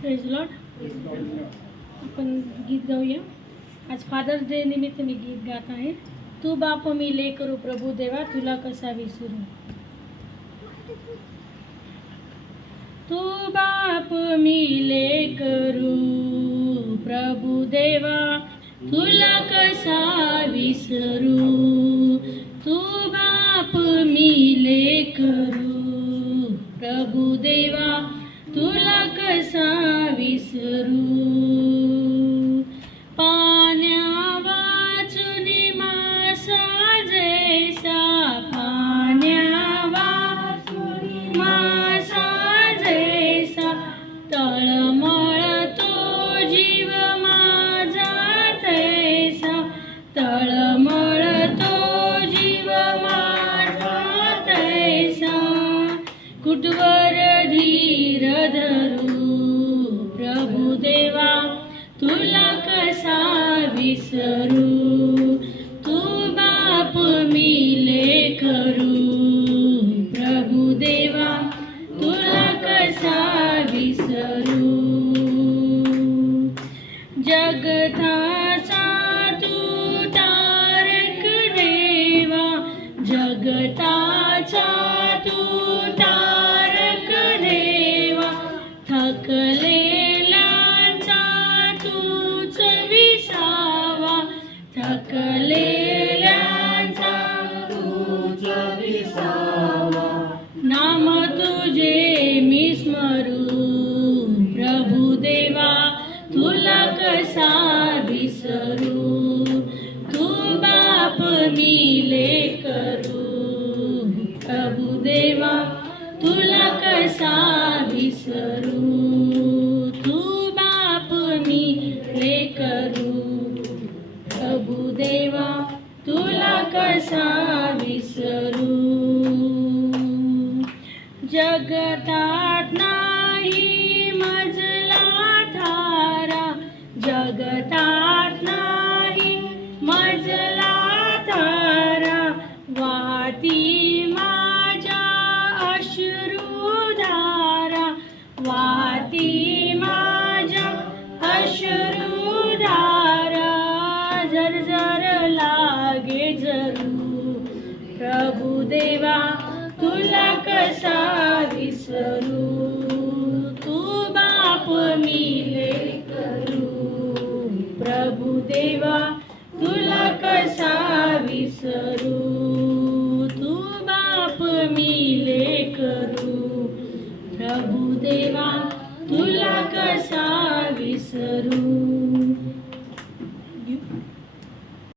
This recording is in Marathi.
प्रेज लॉट आपण गीत गाऊया. आज फादर्स डे निमित्त मी गीत गात आहे. तू बाप मी ले करू प्रभू देवा तुला कसा विसरू? तू बाप मी ले करू प्रभू देवा तुला कसा विसरू? तू बाप मी ले करू प्रभू देवा तुला कसा विसरू। पाण्या वाचून मासा जैसा पाण्या वाचून मासा जैसा तळमळ तो जीव माझा तैसा तळमळ तो जीव माझा तैसा कुटवर धीर धरू देवा तुला कसा विसरू? थकलेल्यांचा तूच विसावा. नाम तुझे मी स्मरू प्रभु देवा तुला कसा विसरू तू बाप मी ले करू प्रभु देवा तुला कसा विसरू कसा विसरू. जगतात नाही मजला थारा. जगतात प्रभुदेवा तुला कसा विसरू? तू बाप मिले करू. प्रभुदेवा तुला कसा विसरू? तू बाप मी ले करू. प्रभुदेवा तुला कसा विसरू?